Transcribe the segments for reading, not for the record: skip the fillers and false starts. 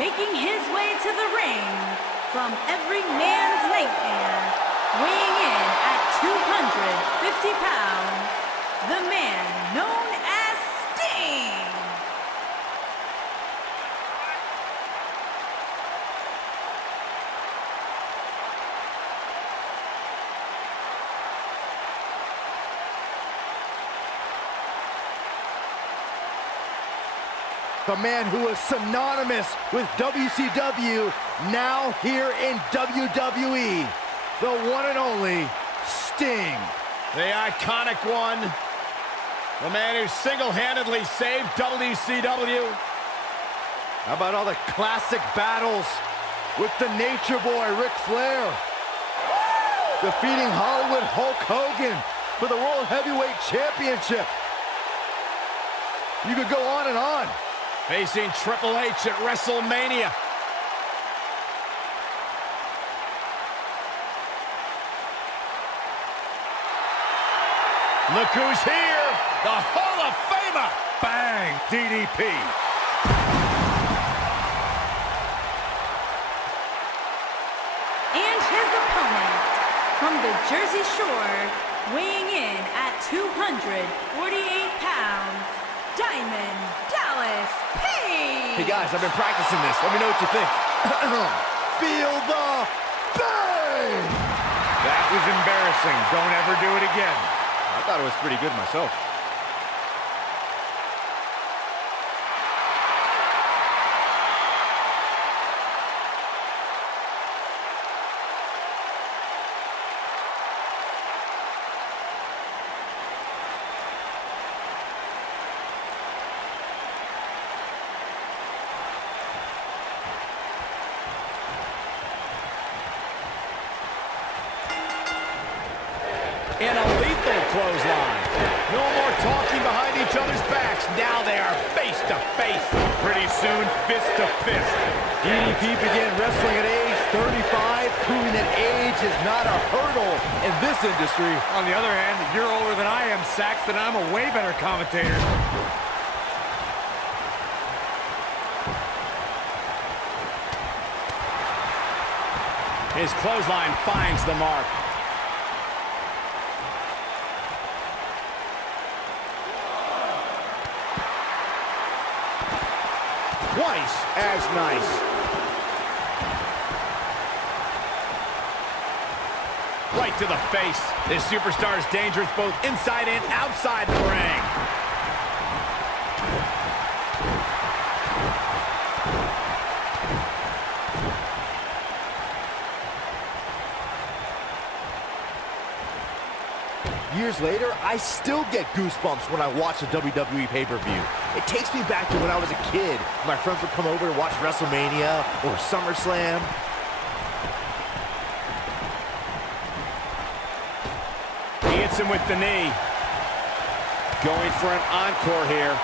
Making his way to the ring from every man's nightmare, weighing in at 250 pounds, the man known as Sting. The man who is synonymous with WCW, now here in WWE. The one and only Sting. The iconic one. The man who single-handedly saved WCW. How about all the classic battles with the Nature Boy, Ric Flair? Defeating Hollywood Hulk Hogan for the World Heavyweight Championship. You could go on and on. Facing Triple H at WrestleMania. Look who's here, the Hall of Famer. Bang! DDP. And his opponent, from the Jersey Shore, weighing in at 248 pounds, Diamond Dallas Page. Hey guys, I've been practicing this. Let me know what you think. Feel the bang! That was embarrassing. Don't ever do it again. I thought it was pretty good myself. And a lethal clothesline. No more talking behind each other's backs. Now they are face to face. Pretty soon, fist to fist. DDP began wrestling at age 35, proving that age is not a hurdle in this industry. On the other hand, you're older than I am, Saxton. I'm a way better commentator. His clothesline finds the mark. Twice as nice. Right to the face. This superstar is dangerous both inside and outside the ring. Years later, I still get goosebumps when I watch a WWE pay-per-view. It takes me back to when I was a kid. My friends would come over to watch WrestleMania or SummerSlam. He hits him with the knee. Going for an encore here.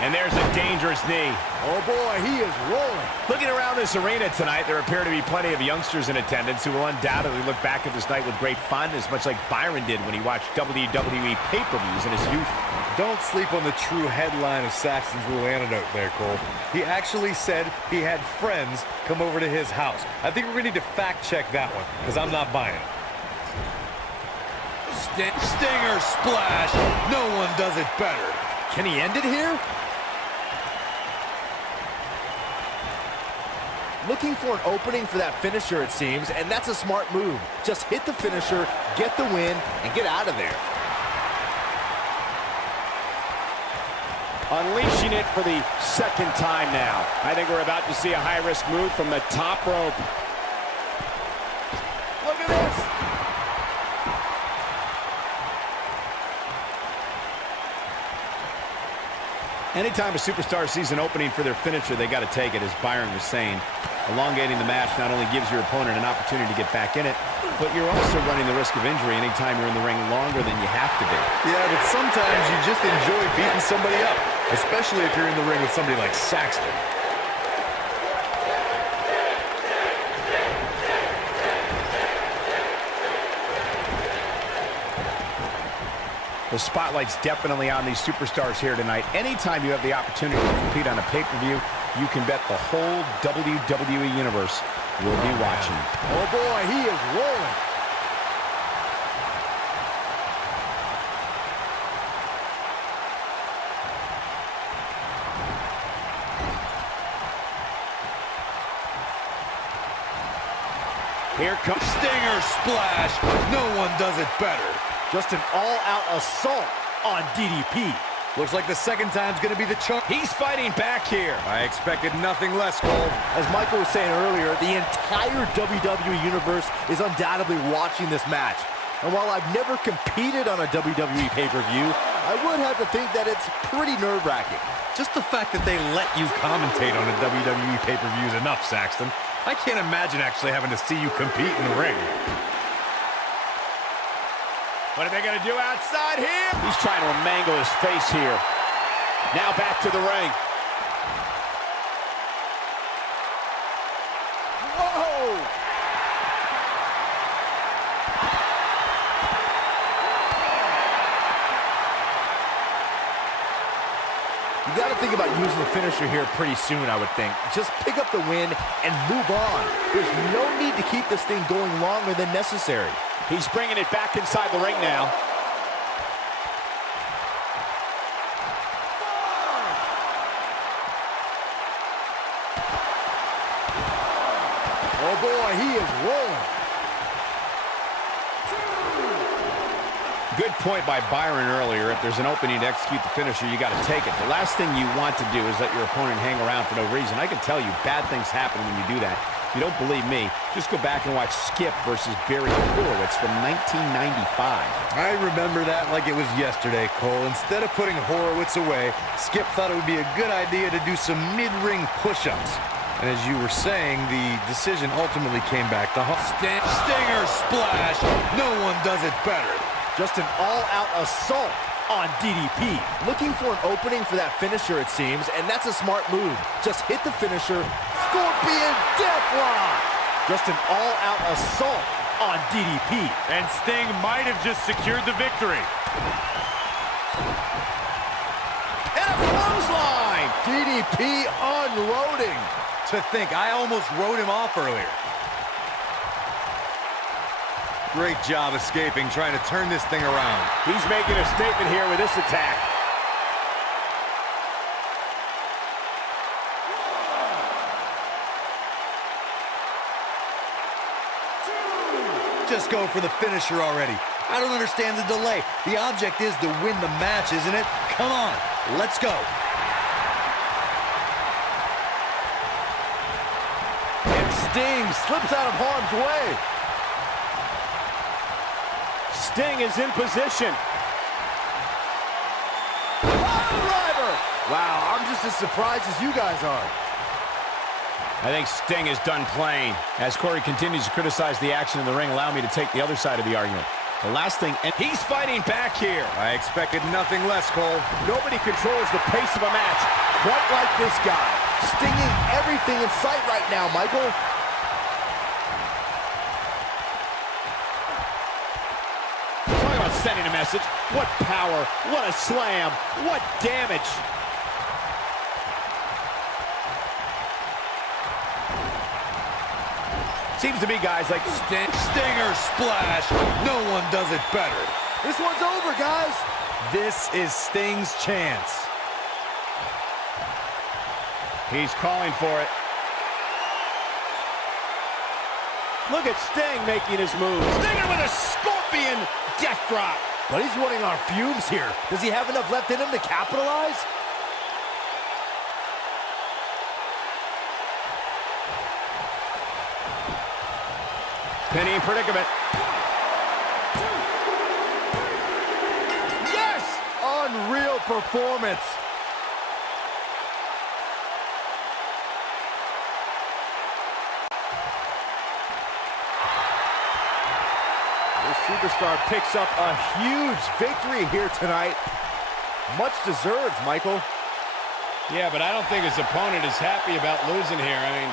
And there's a dangerous knee. Oh boy, he is rolling. Looking around this arena tonight, there appear to be plenty of youngsters in attendance who will undoubtedly look back at this night with great fondness, much like Byron did when he watched WWE pay-per-views in his youth. Don't sleep on the true headline of Saxton's Rule antidote there, Cole. He actually said he had friends come over to his house. I think we're going to need to fact-check that one, because I'm not buying it. Stinger splash. No one does it better. Can he end it here? Looking for an opening for that finisher, it seems, and that's a smart move. Just hit the finisher, get the win, and get out of there. Unleashing it for the second time now. I think we're about to see a high-risk move from the top rope. Look at this. Anytime a superstar sees an opening for their finisher, they got to take it, as Byron was saying. Elongating the match not only gives your opponent an opportunity to get back in it, but you're also running the risk of injury anytime you're in the ring longer than you have to be. Yeah, but sometimes you just enjoy beating somebody up, especially if you're in the ring with somebody like Saxton. The spotlight's definitely on these superstars here tonight. Anytime you have the opportunity to compete on a pay-per-view, you can bet the whole WWE Universe will be watching. Oh boy, he is rolling. Here comes Stinger Splash. No one does it better. Just an all-out assault on DDP. Looks like the second time's going to be the charm. He's fighting back here. I expected nothing less, Cole. As Michael was saying earlier, the entire WWE Universe is undoubtedly watching this match. And while I've never competed on a WWE pay-per-view, I would have to think that it's pretty nerve-wracking. Just the fact that they let you commentate on a WWE pay-per-view is enough, Saxton. I can't imagine actually having to see you compete in the ring. What are they going to do outside here? He's trying to mangle his face here. Now back to the ring. Whoa! You got to think about using the finisher here pretty soon, I would think. Just pick up the win and move on. There's no need to keep this thing going longer than necessary. He's bringing it back inside the ring now. Oh boy, he is rolling. Good point by Byron earlier. If there's an opening to execute the finisher, you got to take it. The last thing you want to do is let your opponent hang around for no reason. I can tell you bad things happen when you do that. If you don't believe me, just go back and watch Skip versus Barry Horowitz from 1995. I remember that like it was yesterday, Cole. Instead of putting Horowitz away, Skip thought it would be a good idea to do some mid-ring push-ups. And as you were saying, the decision ultimately came back to Stinger Splash. No one does it better. Just an all-out assault on DDP. Looking for an opening for that finisher, it seems, and that's a smart move. Just hit the finisher. Scorpion Deathlock. Just an all-out assault on DDP. And Sting might have just secured the victory. And a clothesline. DDP unloading. To think, I almost wrote him off earlier. Great job escaping, trying to turn this thing around. He's making a statement here with this attack. Just go for the finisher already. I don't understand the delay. The object is to win the match, isn't it? Come on, let's go. And Sting slips out of harm's way. Sting is in position. Driver. Wow, I'm just as surprised as you guys are. I think Sting is done playing. As Corey continues to criticize the action in the ring, allow me to take the other side of the argument. The last thing, and he's fighting back here. I expected nothing less, Cole. Nobody controls the pace of a match Quite like this guy. Stinging everything in sight right now, Michael. Sending a message. What power, what a slam, what damage. Seems to be guys like Stinger Splash. No one does it better. This one's over, guys. This is Sting's chance. He's calling for it. Look at Sting making his move. Stinger with a scorpion death drop. But he's running on fumes here. Does he have enough left in him to capitalize? Penny predicament. Yes! Unreal performance. Superstar picks up a huge victory here tonight. Much deserved, Michael. Yeah, but I don't think his opponent is happy about losing here. I mean,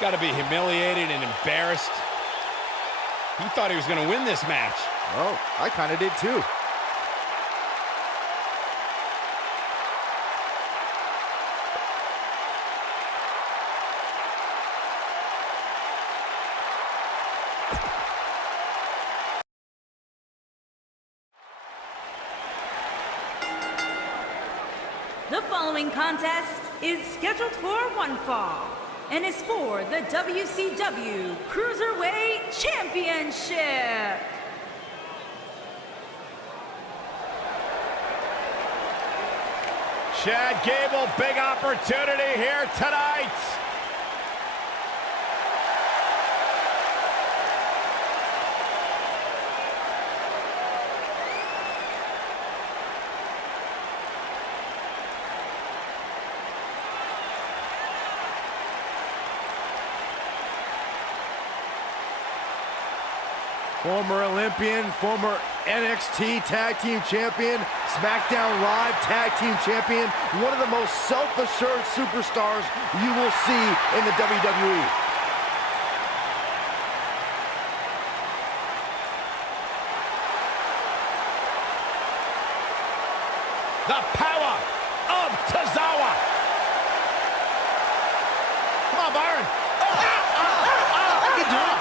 got to be humiliated and embarrassed. He thought he was going to win this match. Oh, I kind of did too. The following contest is scheduled for one fall and is for the WCW Cruiserweight Championship. Chad Gable, big opportunity here tonight. Former Olympian, former NXT Tag Team Champion, SmackDown Live Tag Team Champion, one of the most self-assured superstars you will see in the WWE. The power of Tozawa. Come on, Byron. I can do it.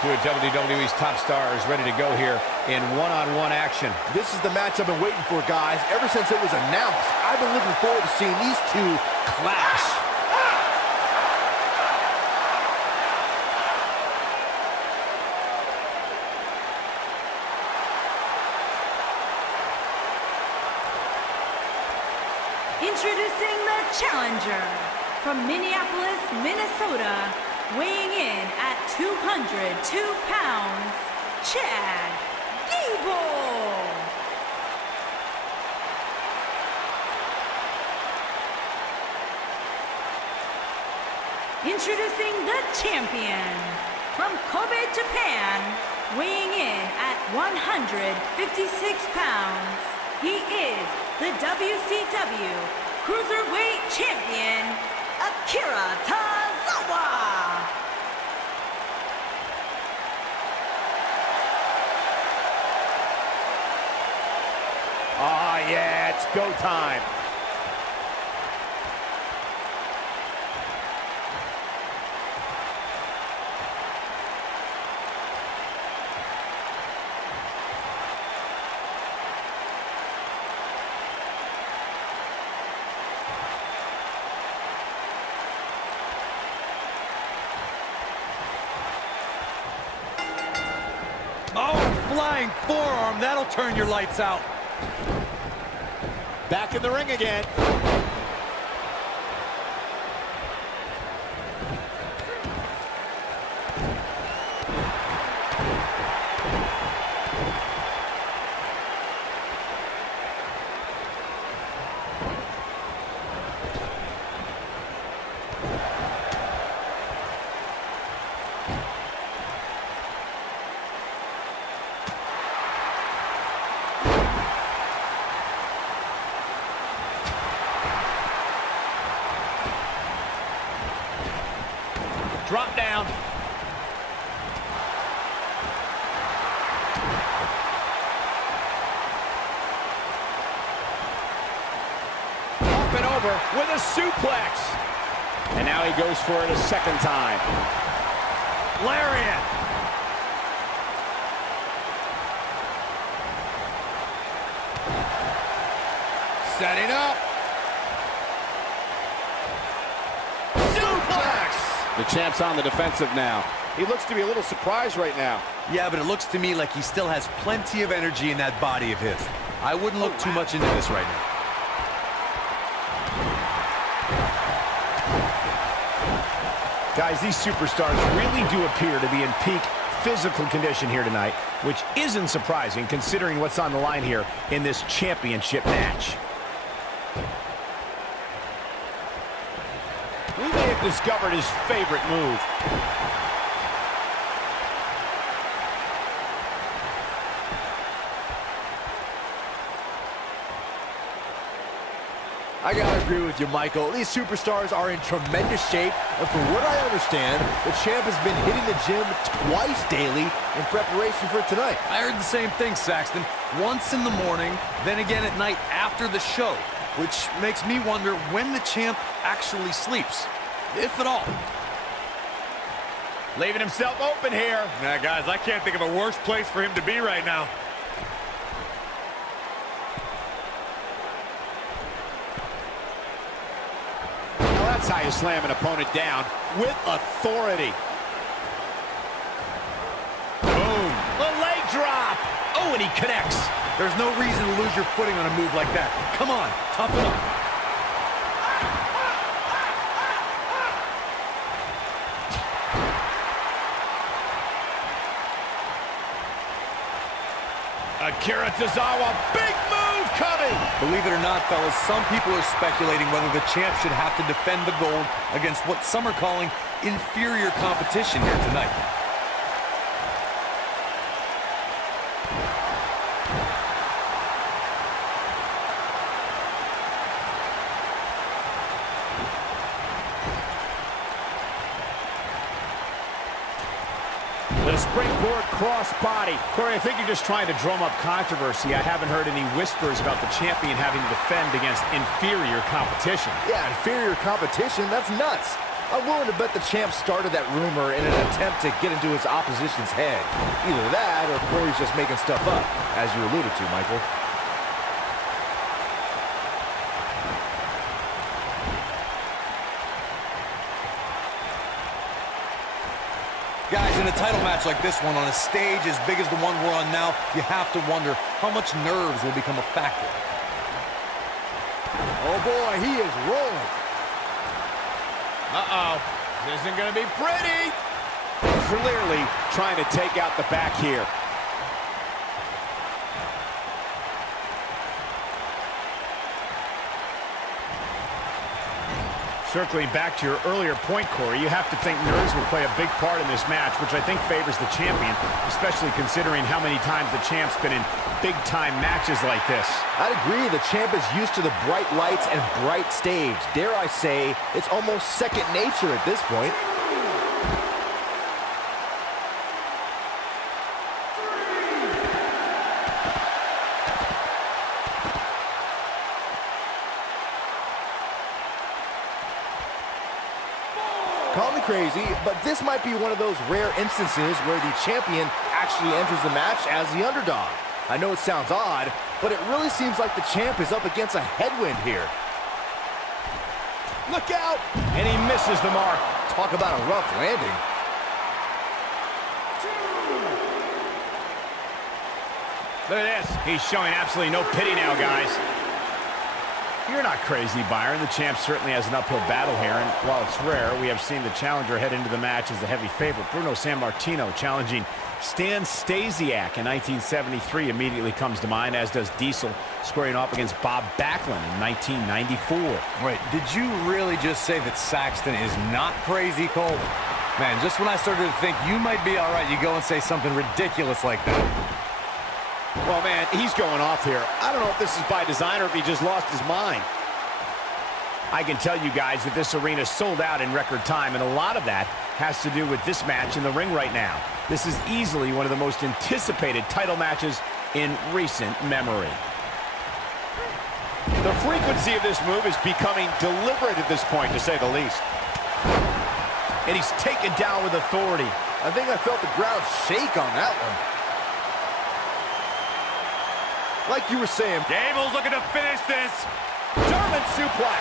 Two of WWE's top stars ready to go here in one-on-one action. This is the match I've been waiting for, guys. Ever since it was announced, I've been looking forward to seeing these two clash. Introducing the challenger from Minneapolis, Minnesota, weighing in at 202 pounds, Chad Gable. Introducing the champion from Kobe, Japan, weighing in at 156 pounds. He is the WCW Cruiserweight Champion, Akira Tozawa. Ah, yeah, it's go time. Oh, flying forearm. That'll turn your lights out. Back in the ring again. Drop down. Up and over with a suplex. And now he goes for it a second time. Lariat. Setting up. The champ's on the defensive now. He looks to be a little surprised right now. Yeah, but it looks to me like he still has plenty of energy in that body of his. I wouldn't look too much into this right now. Guys, these superstars really do appear to be in peak physical condition here tonight, which isn't surprising considering what's on the line here in this championship match. We may have discovered his favorite move. I gotta agree with you, Michael. These superstars are in tremendous shape, and from what I understand, the champ has been hitting the gym twice daily in preparation for tonight. I heard the same thing, Saxton. Once in the morning, then again at night after the show, which makes me wonder when the champ actually sleeps, if at all. Leaving himself open here. Nah, guys, I can't think of a worse place for him to be right now. That's how you slam an opponent down with authority. Boom. A leg drop. Oh, and he connects. There's no reason to lose your footing on a move like that. Come on, toughen up. Akira Tozawa, big move coming. Believe it or not, fellas, some people are speculating whether the champ should have to defend the gold against what some are calling inferior competition here tonight. The springboard crossbody. Corey, I think you're just trying to drum up controversy. I haven't heard any whispers about the champion having to defend against inferior competition. Yeah, inferior competition? That's nuts. I'm willing to bet the champ started that rumor in an attempt to get into his opposition's head. Either that, or Corey's just making stuff up, as you alluded to, Michael. Guys, in a title match like this one, on a stage as big as the one we're on now, you have to wonder how much nerves will become a factor. Oh boy, he is rolling. Uh-oh. This isn't going to be pretty. Clearly trying to take out the back here. Circling back to your earlier point, Corey, you have to think nerves will play a big part in this match, which I think favors the champion, especially considering how many times the champ's been in big-time matches like this. I'd agree. The champ is used to the bright lights and bright stage. Dare I say, it's almost second nature at this point. Call me crazy, but this might be one of those rare instances where the champion actually enters the match as the underdog. I know it sounds odd, but it really seems like the champ is up against a headwind here. Look out! And he misses the mark. Talk about a rough landing. Look at this. He's showing absolutely no pity now, guys. You're not crazy, Byron. The champ certainly has an uphill battle here, and while it's rare, we have seen the challenger head into the match as the heavy favorite. Bruno Sammartino challenging Stan Stasiak in 1973 immediately comes to mind, as does Diesel squaring off against Bob Backlund in 1994. Wait, did you really just say that Saxton is not crazy, Cole? Man, just when I started to think you might be all right, you go and say something ridiculous like that. Well, man, he's going off here. I don't know if this is by design or if he just lost his mind. I can tell you guys that this arena sold out in record time, and a lot of that has to do with this match in the ring right now. This is easily one of the most anticipated title matches in recent memory. The frequency of this move is becoming deliberate at this point, to say the least. And he's taken down with authority. I think I felt the ground shake on that one. Like you were saying, Gable's looking to finish this. German suplex.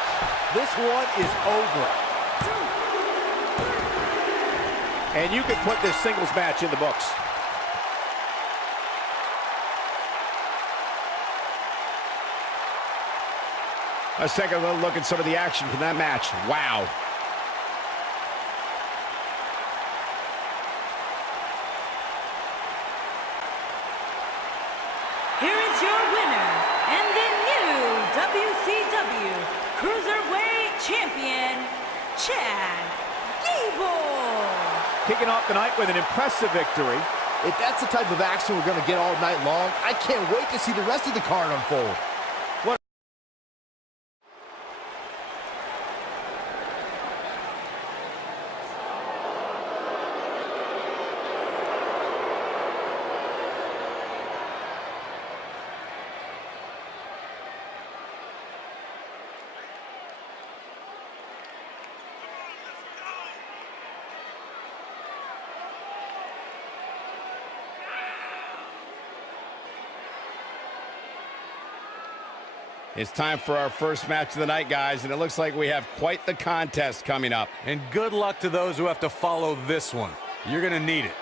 This one is over. And you can put this singles match in the books. Let's take a little look at some of the action from that match. Wow. Here is your winner and the new WCW Cruiserweight Champion, Chad Gable. Kicking off the night with an impressive victory. If that's the type of action we're going to get all night long, I can't wait to see the rest of the card unfold. It's time for our first match of the night, guys, and it looks like we have quite the contest coming up. And good luck to those who have to follow this one. You're going to need it.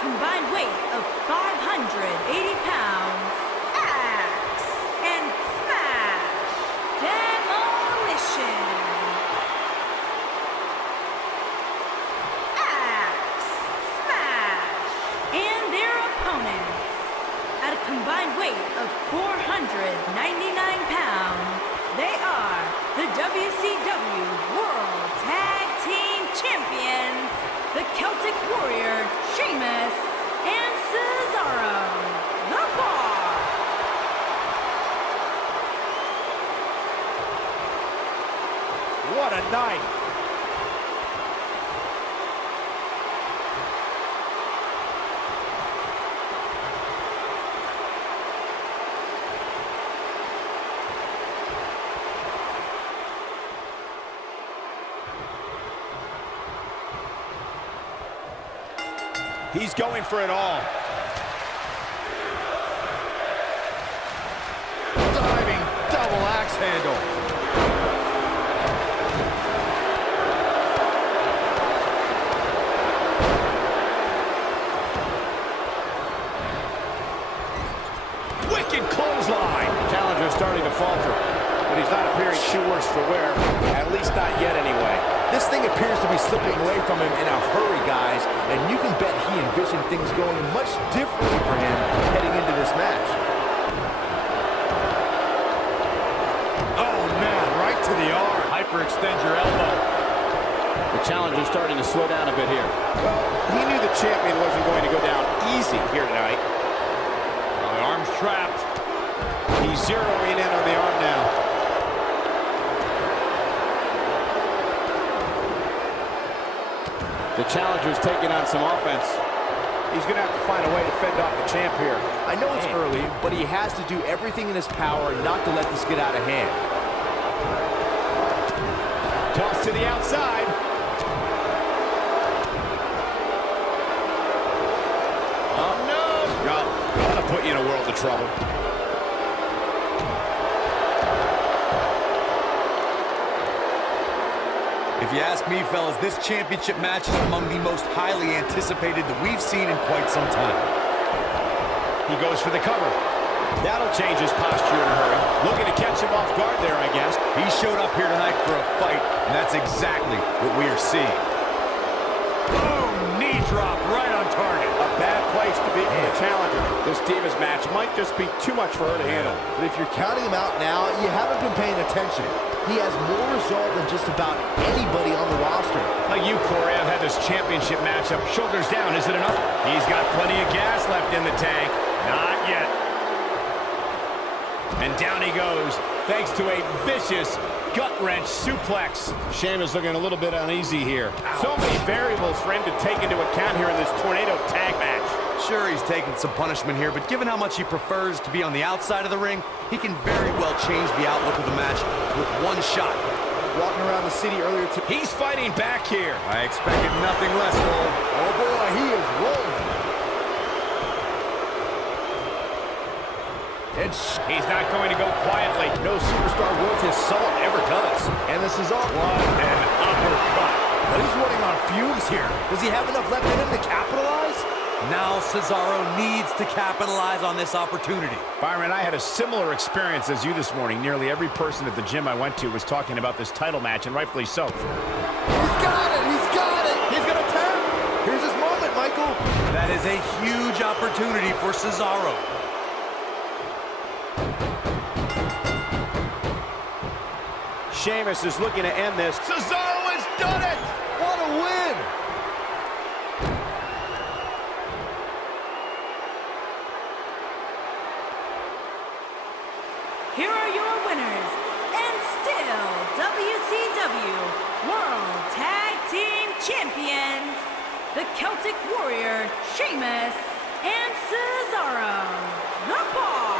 combined weight of 580 pounds, Axe and Smash Demolition. Axe, Smash, and their opponents at a combined weight of 499 pounds, they are the WCW World Tag Team Champions, the Celtic Warrior, Sheamus, and Cesaro, the Bar. What a night. He's going for it all. Diving double axe handle. Wicked clothesline. Challenger's starting to falter, but he's not appearing too worse for wear. At least not yet anyway. This thing appears to be slipping away from him in a hurry, guys, and you can bet he envisioned things going much differently for him heading into this match. Oh, man, right to the arm. Hyperextend your elbow. The challenger's starting to slow down a bit here. Well, he knew the champion wasn't going to go down easy here tonight. Well, the arm's trapped. He's zeroing in on the arm now. The challenger's taking on some offense. He's going to have to find a way to fend off the champ here. I know it's early, but he has to do everything in his power not to let this get out of hand. Toss to the outside. Oh, no. That'll put you in a world of trouble. If you ask me, fellas, this championship match is among the most highly anticipated that we've seen in quite some time. He goes for the cover. That'll change his posture in a hurry. Looking to catch him off guard there, I guess. He showed up here tonight for a fight, and that's exactly what we are seeing. drop right on target. A bad place to be for the challenger. This Divas match might just be too much for her to handle. But if you're counting him out now, you haven't been paying attention. He has more resolve than just about anybody on the roster. Like you, Corey, I've had this championship matchup. Shoulders down, is it enough? He's got plenty of gas left in the tank. Not yet. And down he goes, thanks to a vicious gut-wrench suplex. Sheamus looking a little bit uneasy here. Ouch. So many variables for him to take into account here in this tornado tag match. Sure, he's taking some punishment here, but given how much he prefers to be on the outside of the ring, he can very well change the outlook of the match with one shot. Walking around the city earlier today. He's fighting back here. I expected nothing less, Cole. Oh boy, he is rolling. And he's not going to go quietly. No superstar worth his salt ever does. And this is all. What an uppercut. But he's running on fumes here. Does he have enough left in him to capitalize? Now Cesaro needs to capitalize on this opportunity. Byron, I had a similar experience as you this morning. Nearly every person at the gym I went to was talking about this title match, and rightfully so. He's got it! He's got it! He's gonna turn! Here's his moment, Michael! That is a huge opportunity for Cesaro. Sheamus is looking to end this. Cesaro has done it! What a win! Here are your winners, and still WCW World Tag Team Champions, the Celtic Warrior, Sheamus, and Cesaro, the Bar.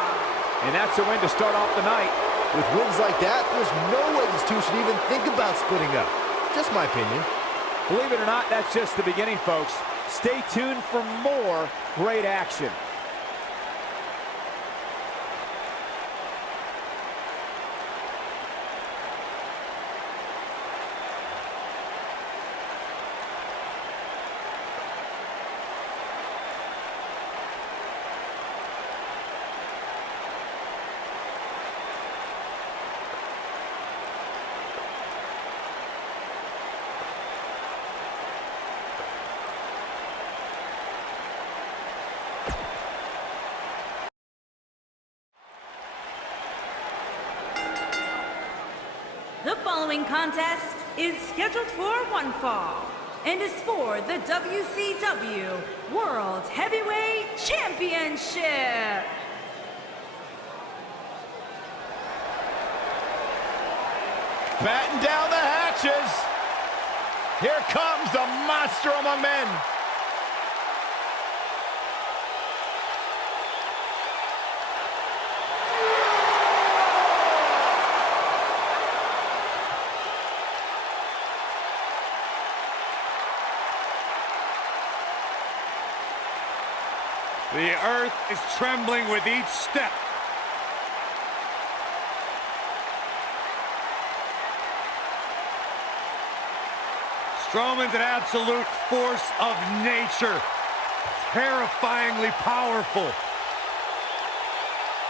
And that's a win to start off the night. With wins like that, there's no way these two should even think about splitting up. Just my opinion. Believe it or not, that's just the beginning, folks. Stay tuned for more great action. The following contest is scheduled for one fall and is for the WCW World Heavyweight Championship. Batten down the hatches. Here comes the monster among men. The earth is trembling with each step. Stroman's an absolute force of nature. Terrifyingly powerful.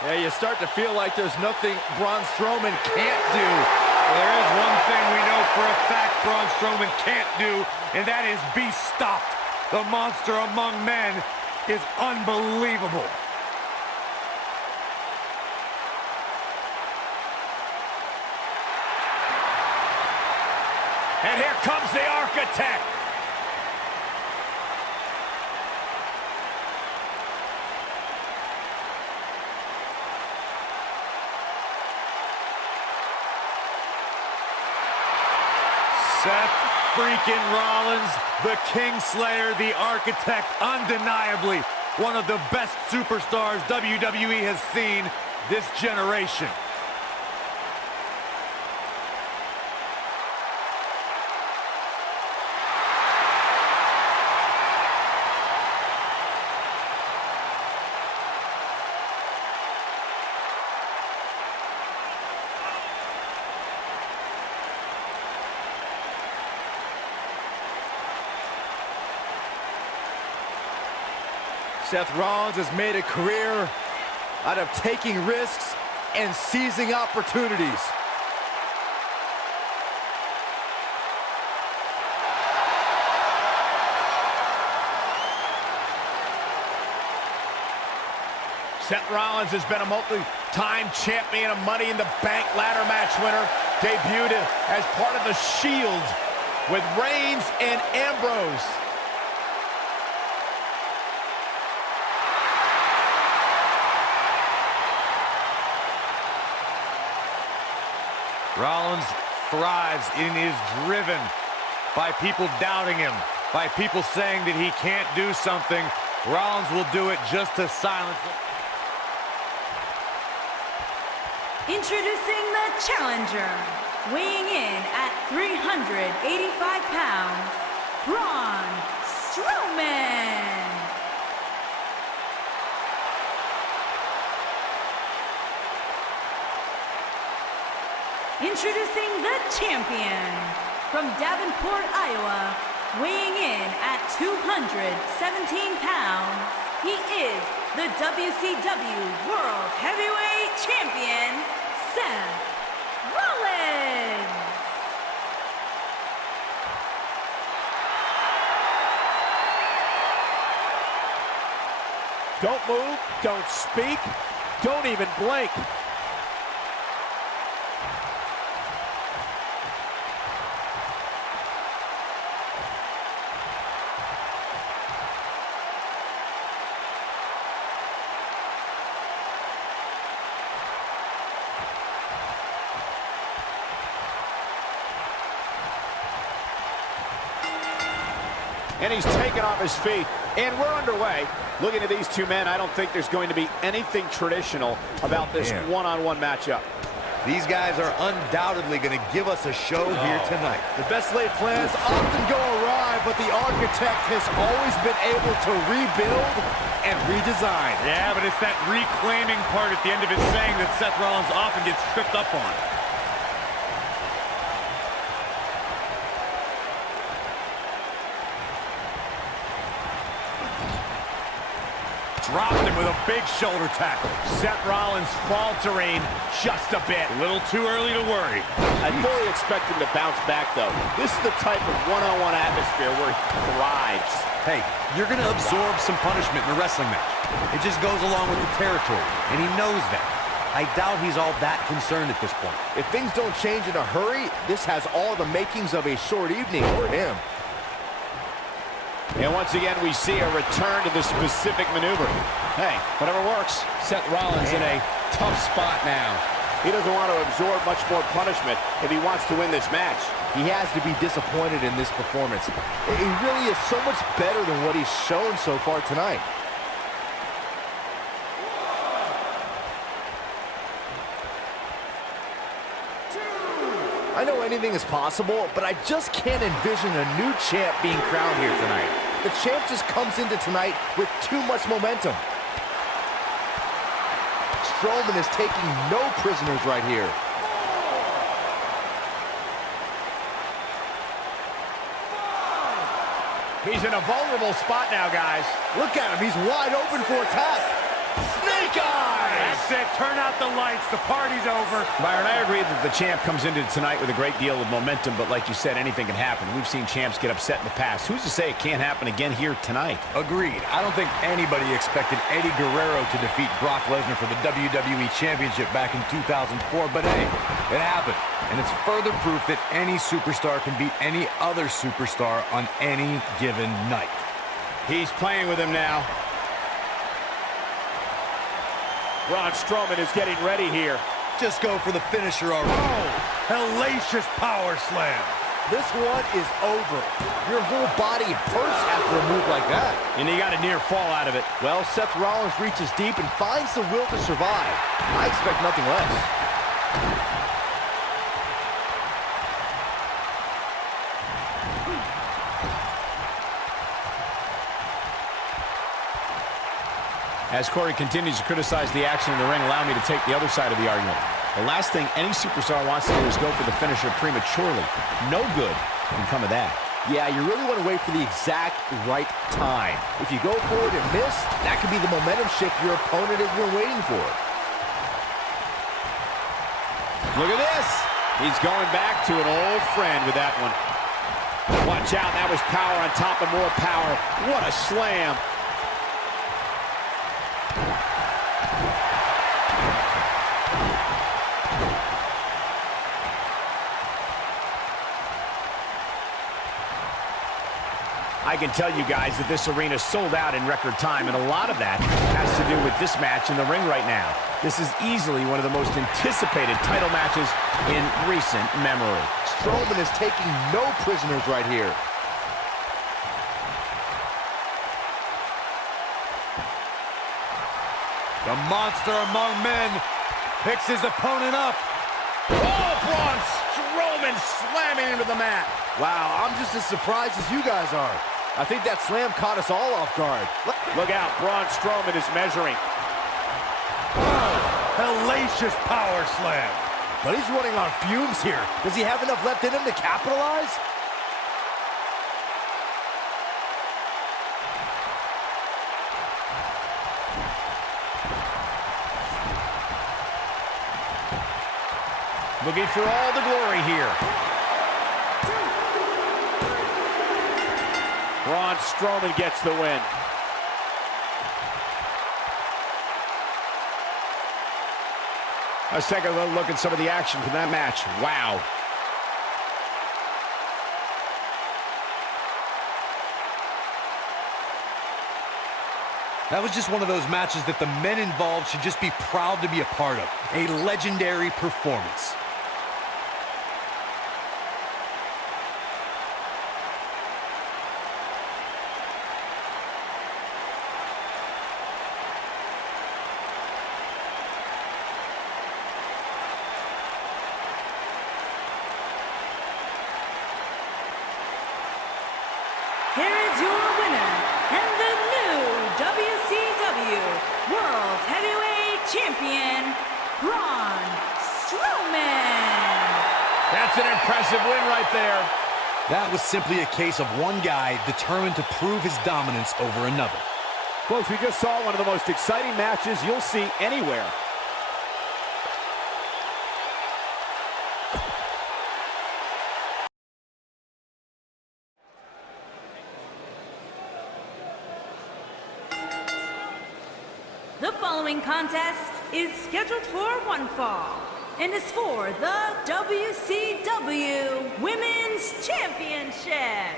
Yeah, you start to feel like there's nothing Braun Strowman can't do. Well, there is one thing we know for a fact Braun Strowman can't do, and that is be stopped. The monster among men is unbelievable. And here comes the Architect. Seth freaking Rollins, the Kingslayer, the Architect, undeniably one of the best superstars WWE has seen this generation. Seth Rollins has made a career out of taking risks and seizing opportunities. Seth Rollins has been a multi-time champion, a Money in the Bank ladder match winner, debuted as part of the Shield with Reigns and Ambrose. Rollins thrives and is driven by people doubting him, by people saying that he can't do something. Rollins will do it just to silence them. Introducing the challenger, weighing in at 385 pounds, Braun Stroman. Introducing the champion, from Davenport, Iowa, weighing in at 217 pounds, he is the WCW World Heavyweight Champion, Seth Rollins. Don't move, don't speak, don't even blink. And he's taken off his feet, and we're underway. Looking at these two men, I don't think there's going to be anything traditional about this one-on-one matchup. These guys are undoubtedly going to give us a show here tonight. The best laid plans often go awry, but the architect has always been able to rebuild and redesign. Yeah, but it's that reclaiming part at the end of his saying that Seth Rollins often gets tripped up on. Dropped him with a big shoulder tackle. Seth Rollins faltering just a bit. A little too early to worry. I fully expect him to bounce back, though. This is the type of one-on-one atmosphere where he thrives. Hey, you're going to absorb some punishment in a wrestling match. It just goes along with the territory, and he knows that. I doubt he's all that concerned at this point. If things don't change in a hurry, this has all the makings of a short evening for him. And once again, we see a return to this specific maneuver. Hey, whatever works. Seth Rollins in a tough spot now. He doesn't want to absorb much more punishment if he wants to win this match. He has to be disappointed in this performance. He really is so much better than what he's shown so far tonight. I know anything is possible, but I just can't envision a new champ being crowned here tonight. The champ just comes into tonight with too much momentum. Stroman is taking no prisoners right here. He's in a vulnerable spot now, guys. Look at him, he's wide open for attack. Snake eyes! That's it. Turn out the lights. The party's over. Byron, I agree that the champ comes into tonight with a great deal of momentum, but like you said, anything can happen. We've seen champs get upset in the past. Who's to say it can't happen again here tonight? Agreed. I don't think anybody expected Eddie Guerrero to defeat Brock Lesnar for the WWE Championship back in 2004, but hey, it happened. And it's further proof that any superstar can beat any other superstar on any given night. He's playing with him now. Braun Strowman is getting ready here. Just go for the finisher already. Oh, hellacious power slam. This one is over. Your whole body hurts after a move like that. And he got a near fall out of it. Well, Seth Rollins reaches deep and finds the will to survive. I expect nothing less. As Corey continues to criticize the action in the ring, allow me to take the other side of the argument. The last thing any superstar wants to do is go for the finisher prematurely. No good can come of that. Yeah, you really want to wait for the exact right time. If you go for it and miss, that could be the momentum shift your opponent has been waiting for. Look at this. He's going back to an old friend with that one. Watch out, that was power on top of more power. What a slam. I can tell you guys that this arena sold out in record time, and a lot of that has to do with this match in the ring right now. This is easily one of the most anticipated title matches in recent memory. Stroman is taking no prisoners right here. The monster among men picks his opponent up. Oh, Braun Stroman slamming into the mat. Wow, I'm just as surprised as you guys are. I think that slam caught us all off guard. Look out, Braun Stroman is measuring. Hellacious power slam. But he's running on fumes here. Does he have enough left in him to capitalize? Looking for all the glory here. Braun Strowman gets the win. Let's take a little look at some of the action from that match. Wow. That was just one of those matches that the men involved should just be proud to be a part of. A legendary performance. Here is your winner and the new WCW World Heavyweight Champion, Braun Strowman. That's an impressive win right there. That was simply a case of one guy determined to prove his dominance over another. Folks, we just saw one of the most exciting matches you'll see anywhere. The following contest is scheduled for one fall and is for the WCW Women's Championship.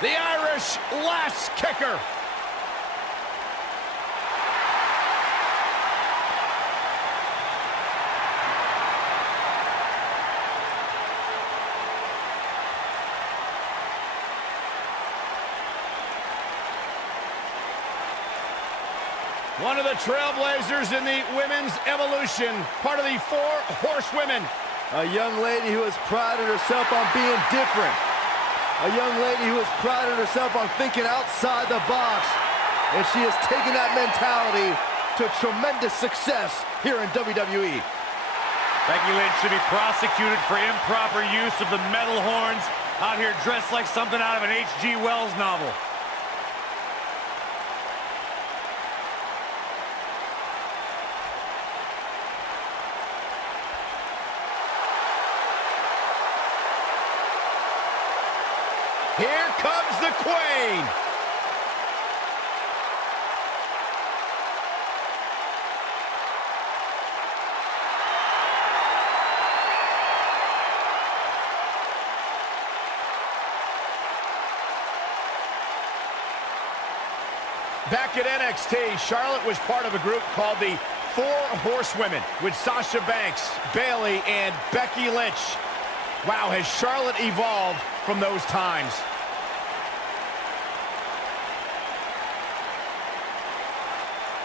The Irish last kicker. One of the trailblazers in the women's evolution, part of the 4 horsewomen. A young lady who has prided herself on being different. A young lady who has prided herself on thinking outside the box. And she has taken that mentality to tremendous success here in WWE. Becky Lynch should be prosecuted for improper use of the metal horns, out here dressed like something out of an H.G. Wells novel. Here comes the Queen. Back at NXT, Charlotte was part of a group called the 4 Horsewomen with Sasha Banks, Bayley, and Becky Lynch. Wow, has Charlotte evolved from those times.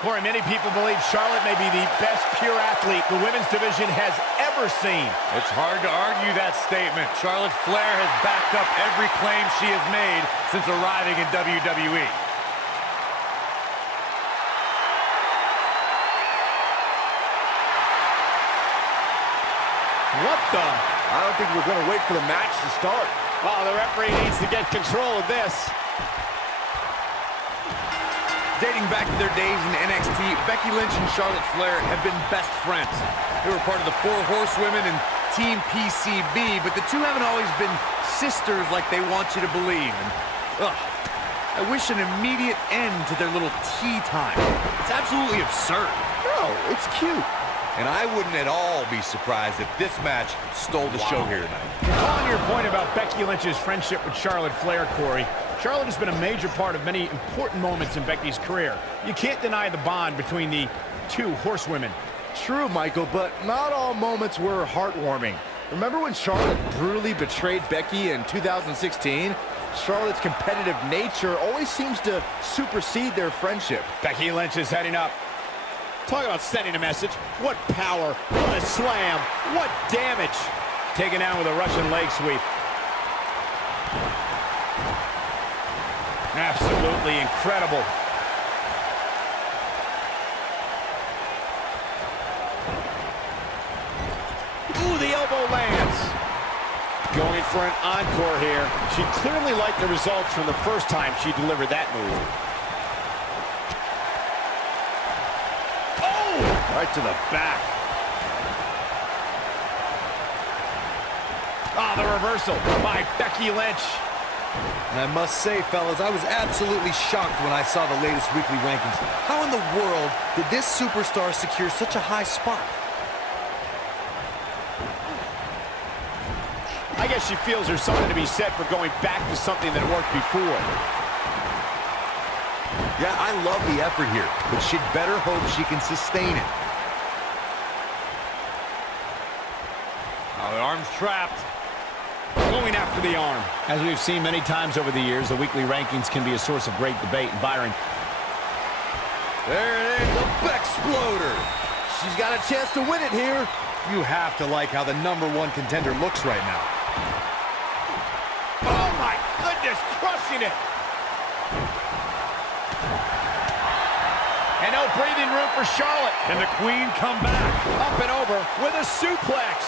Corey, many people believe Charlotte may be the best pure athlete the women's division has ever seen. It's hard to argue that statement. Charlotte Flair has backed up every claim she has made since arriving in WWE. What the? I don't think we're going to wait for the match to start. Oh, the referee needs to get control of this. Dating back to their days in NXT, Becky Lynch and Charlotte Flair have been best friends. They were part of the 4 Horsewomen and Team PCB, but the two haven't always been sisters like they want you to believe. And, I wish an immediate end to their little tea time. It's absolutely absurd. No, it's cute. And I wouldn't at all be surprised if this match stole the show here tonight. On your point about Becky Lynch's friendship with Charlotte Flair, Corey, Charlotte has been a major part of many important moments in Becky's career. You can't deny the bond between the two horsewomen. True, Michael, but not all moments were heartwarming. Remember when Charlotte brutally betrayed Becky in 2016? Charlotte's competitive nature always seems to supersede their friendship. Becky Lynch is heading up. Talk about sending a message. What power, what a slam, what damage. Taken down with a Russian leg sweep. Absolutely incredible. Ooh, the elbow lands. Going for an encore here. She clearly liked the results from the first time she delivered that move. Oh! Right to the back. Ah, the reversal by Becky Lynch. And I must say, fellas, I was absolutely shocked when I saw the latest weekly rankings. How in the world did this superstar secure such a high spot? I guess she feels there's something to be said for going back to something that worked before. Yeah, I love the effort here, but she'd better hope she can sustain it. Oh, the arm's trapped. Going after the arm. As we've seen many times over the years, the weekly rankings can be a source of great debate. And Byron. There it is, the Bexploder. She's got a chance to win it here. You have to like how the #1 contender looks right now. Oh my goodness, crushing it. And no breathing room for Charlotte. Can the queen come back? Up and over with a suplex.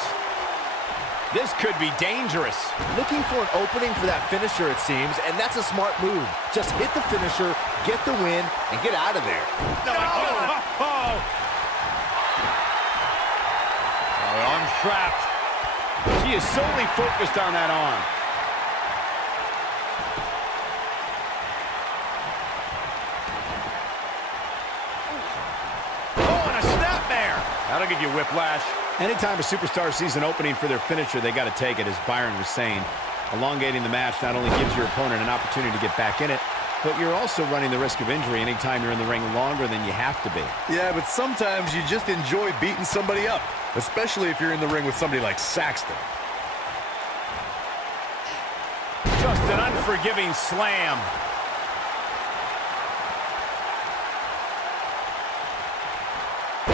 This could be dangerous. Looking for an opening for that finisher, it seems, and that's a smart move. Just hit the finisher, get the win, and get out of there. No, Oh, the arm's trapped. She is solely focused on that arm. Oh, and a snapmare. That'll give you whiplash. Anytime a superstar sees an opening for their finisher, they got to take it, as Byron was saying. Elongating the match not only gives your opponent an opportunity to get back in it, but you're also running the risk of injury anytime you're in the ring longer than you have to be. Yeah, but sometimes you just enjoy beating somebody up, especially if you're in the ring with somebody like Saxton. Just an unforgiving slam.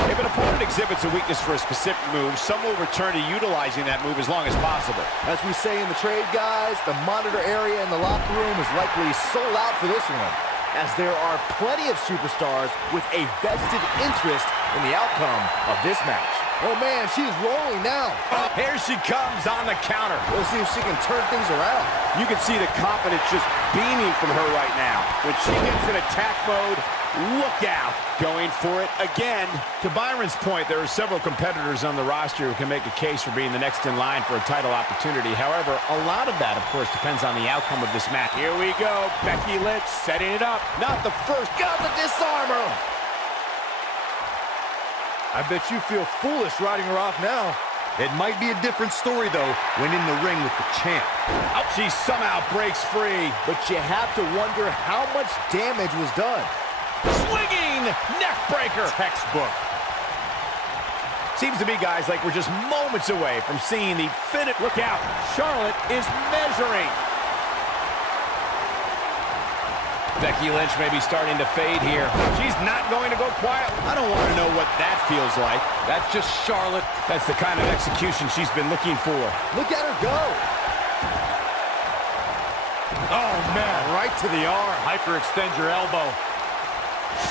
If an opponent exhibits a weakness for a specific move, some will return to utilizing that move as long as possible. As we say in the trade, guys, the monitor area in the locker room is likely sold out for this one, as there are plenty of superstars with a vested interest in the outcome of this match. Oh, man, she's rolling now. Oh, here she comes on the counter. We'll see if she can turn things around. You can see the confidence just beaming from her right now. When she gets in attack mode, look out. Going for it again. To Byron's point, there are several competitors on the roster who can make a case for being the next in line for a title opportunity. However, a lot of that, of course, depends on the outcome of this match. Here we go. Becky Lynch setting it up. Not the first. Got the disarmer. I bet you feel foolish riding her off now. It might be a different story, though, when in the ring with the champ. Oh, she somehow breaks free. But you have to wonder how much damage was done. Swinging neck breaker. Textbook. Seems to be, guys, like we're just moments away from seeing the finish. Look out. Charlotte is measuring. Becky Lynch may be starting to fade here. She's not going to go quiet. I don't want to know what that feels like. That's just Charlotte. That's the kind of execution she's been looking for. Look at her go. Oh, man, right to the arm. Hyperextend your elbow.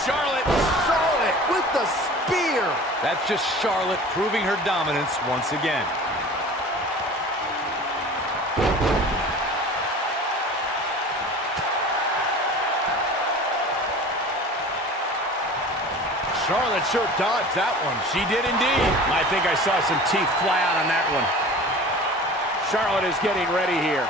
Charlotte. Charlotte with the spear. That's just Charlotte proving her dominance once again. Charlotte sure dodged that one. She did indeed. I think I saw some teeth fly out on that one. Charlotte is getting ready here.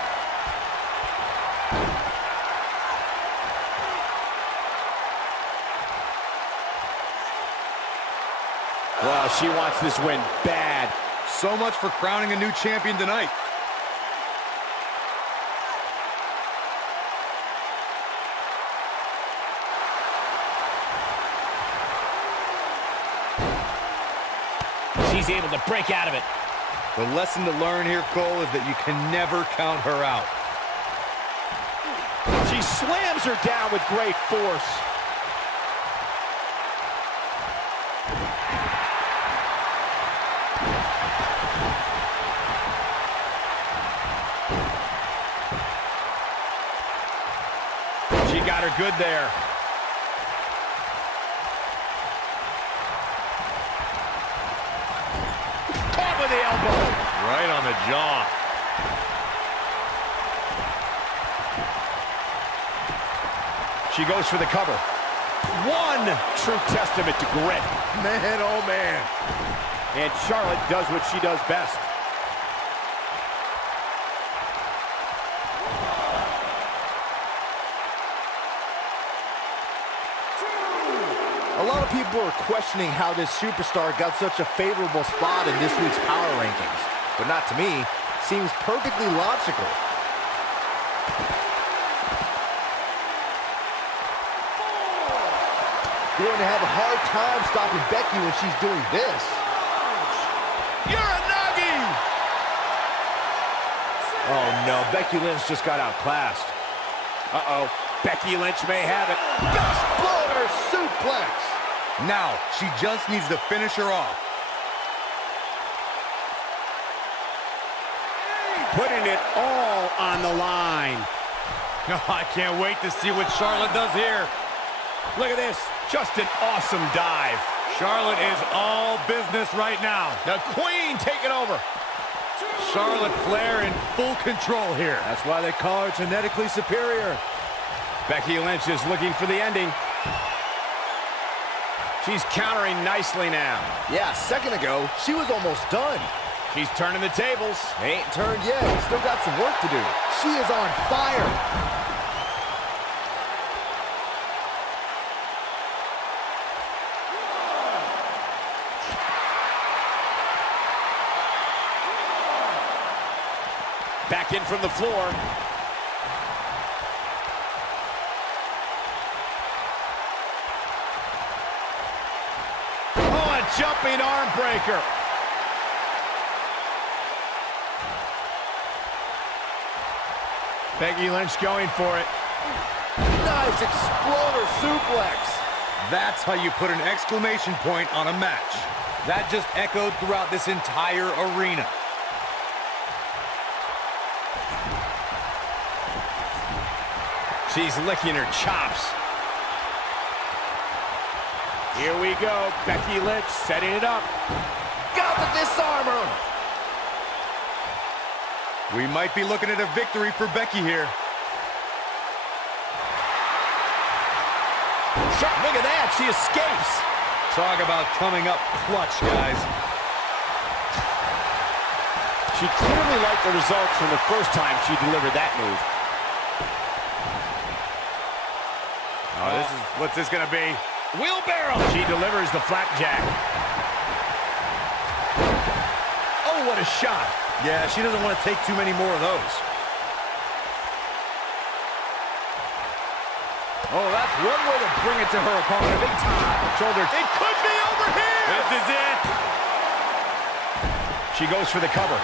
Well, she wants this win bad. So much for crowning a new champion tonight. She's able to break out of it. The lesson to learn here, Cole, is that you can never count her out. She slams her down with great force. She got her good there. Caught with the elbow. Right on the jaw. She goes for the cover. One true testament to grit. Man, oh man. And Charlotte does what she does best. A lot of people are questioning how this superstar got such a favorable spot in this week's power rankings. But not to me. Seems perfectly logical. You're going to have a hard time stopping Becky when she's doing this. Uranagi! Oh no, Becky Lynch just got outclassed. Uh-oh, Becky Lynch may have it. Exploder suplex! Now, she just needs to finish her off. Putting it all on the line. I can't wait to see what Charlotte does here. Look at this, just an awesome dive. Charlotte is all business right now. The Queen taking over. Charlotte Flair in full control here. That's why they call her genetically superior. Becky Lynch is looking for the ending. She's countering nicely now. Yeah, a second ago, she was almost done. She's turning the tables. They ain't turned yet. Still got some work to do. She is on fire. Back in from the floor. Oh, a jumping arm breaker. Becky Lynch going for it. Nice exploder suplex. That's how you put an exclamation point on a match. That just echoed throughout this entire arena. She's licking her chops. Here we go. Becky Lynch setting it up. Got the disarmer. We might be looking at a victory for Becky here. Look at that. She escapes. Talk about coming up clutch, guys. She clearly liked the results from the first time she delivered that move. Oh, what's this gonna be? Wheelbarrow. She delivers the flapjack. Oh, what a shot. Yeah, she doesn't want to take too many more of those. Oh, that's one way to bring it to her opponent. Big time. Shoulder. It could be over here. This is it. She goes for the cover.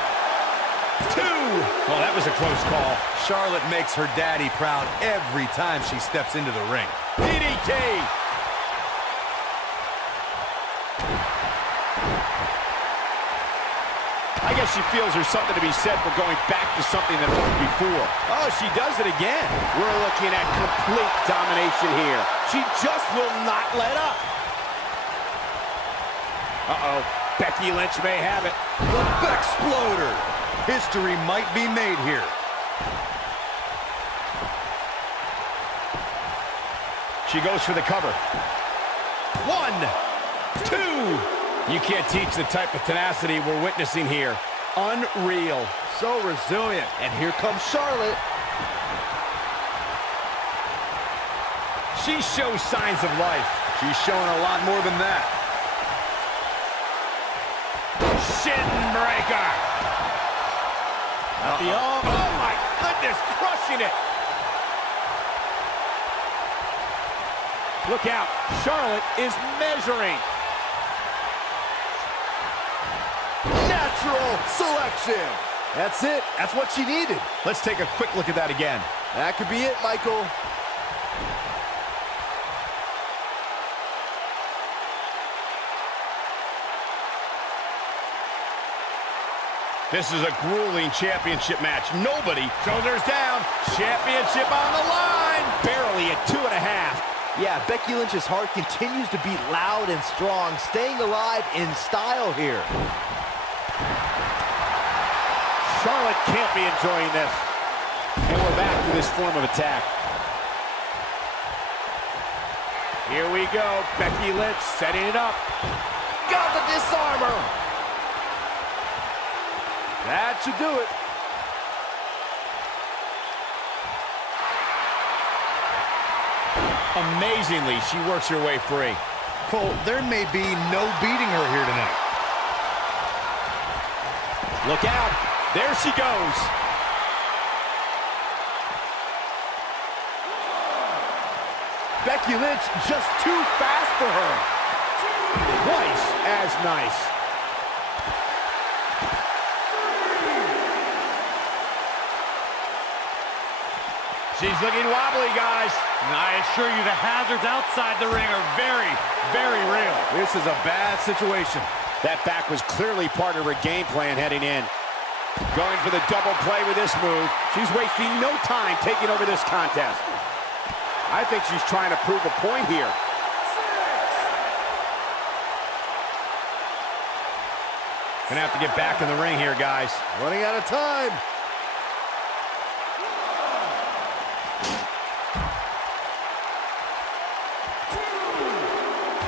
2. Well, that was a close call. Charlotte makes her daddy proud every time she steps into the ring. DDT. I guess she feels there's something to be said for going back to something that worked before. Oh, she does it again. We're looking at complete domination here. She just will not let up. Uh-oh. Becky Lynch may have it. The Bexploder. History might be made here. She goes for the cover. 1, 2. You can't teach the type of tenacity we're witnessing here. Unreal. So resilient. And here comes Charlotte. She shows signs of life. She's showing a lot more than that. shin breaker. Oh my goodness, crushing it. Look out, Charlotte is measuring. Natural selection. That's it, that's what she needed. Let's take a quick look at that again. That could be it, Michael. This is a grueling championship match. Nobody, shoulders down, championship on the line. Barely at 2.5. Yeah, Becky Lynch's heart continues to beat loud and strong, staying alive in style here. Charlotte can't be enjoying this. And we're back to this form of attack. Here we go, Becky Lynch setting it up. Got the disarmer. That should do it. Amazingly, she works her way free. Cole, there may be no beating her here tonight. Look out. There she goes. Becky Lynch just too fast for her. Twice as nice. She's looking wobbly, guys. And I assure you the hazards outside the ring are very, very real. This is a bad situation. That back was clearly part of her game plan heading in. Going for the double play with this move. She's wasting no time taking over this contest. I think she's trying to prove a point here. Gonna have to get back in the ring here, guys. Running out of time.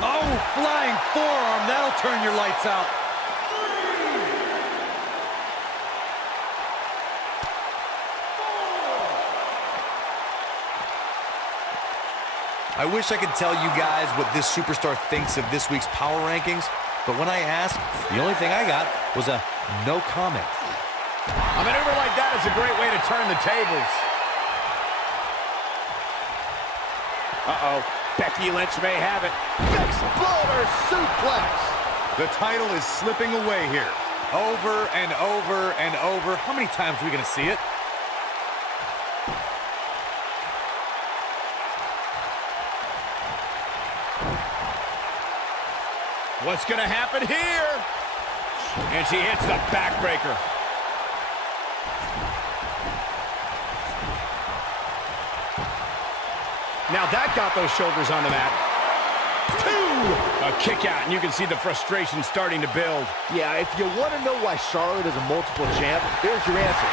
Oh, flying forearm. That'll turn your lights out. I wish I could tell you guys what this superstar thinks of this week's power rankings, but when I asked, the only thing I got was a no comment. A maneuver like that is a great way to turn the tables. Uh-oh. Becky Lynch may have it. Exploder suplex. The title is slipping away here. Over and over and over. How many times are we going to see it? What's going to happen here? And she hits the backbreaker. Now that got those shoulders on the mat. 2! A kick out, and you can see the frustration starting to build. Yeah, if you want to know why Charlotte is a multiple champ, here's your answer.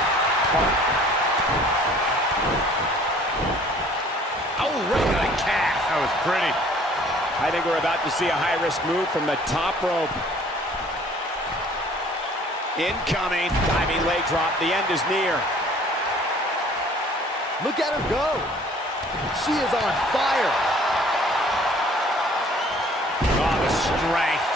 Oh, right to the calf. That was pretty. I think we're about to see a high-risk move from the top rope. Incoming. Diving leg drop. The end is near. Look at her go. She is on fire. Oh, the strength.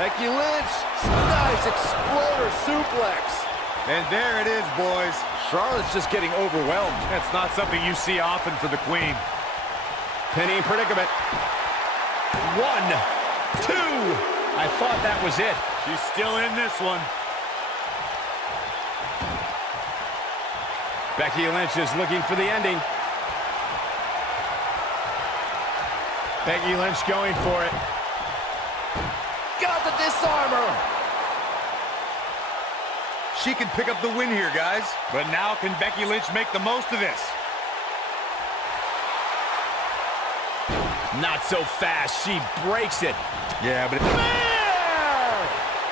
Becky Lynch. Nice exploder suplex. And there it is, boys. Charlotte's just getting overwhelmed. That's not something you see often for the Queen. Pinning predicament. 1, 2. I thought that was it. She's still in this one. Becky Lynch is looking for the ending. Becky Lynch going for it. Got the disarmer. She can pick up the win here, guys. But now can Becky Lynch make the most of this? Not so fast. She breaks it. Yeah, but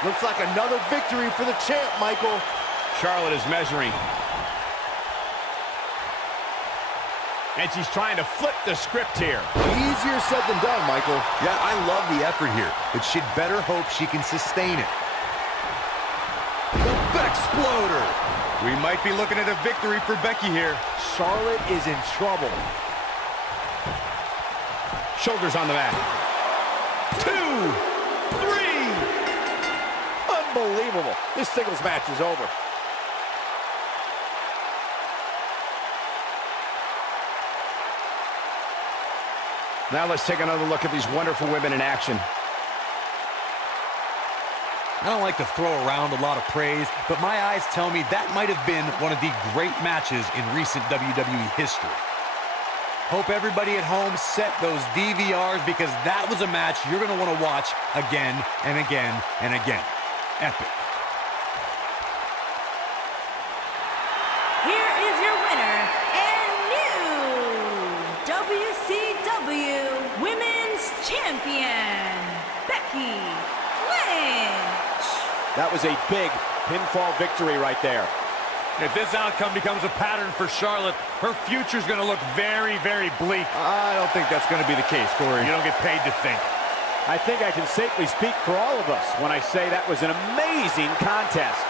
Looks like another victory for the champ, Michael. Charlotte is measuring. And she's trying to flip the script here. Easier said than done, Michael. Yeah, I love the effort here, but she'd better hope she can sustain it. the Exploder. We might be looking at a victory for Becky here. Charlotte is in trouble. shoulders on the mat. 2, 3. Unbelievable. This singles match is over. Now let's take another look at these wonderful women in action. I don't like to throw around a lot of praise, but my eyes tell me that might have been one of the great matches in recent WWE history. Hope everybody at home set those DVRs, because that was a match you're going to want to watch again and again and again. Epic. Here is your winner and new WCW Women's Champion, Becky Lynch. That was a big pinfall victory right there. If this outcome becomes a pattern for Charlotte, her future's going to look very, very bleak. I don't think that's going to be the case, Corey. You don't get paid to think. I think I can safely speak for all of us when I say that was an amazing contest.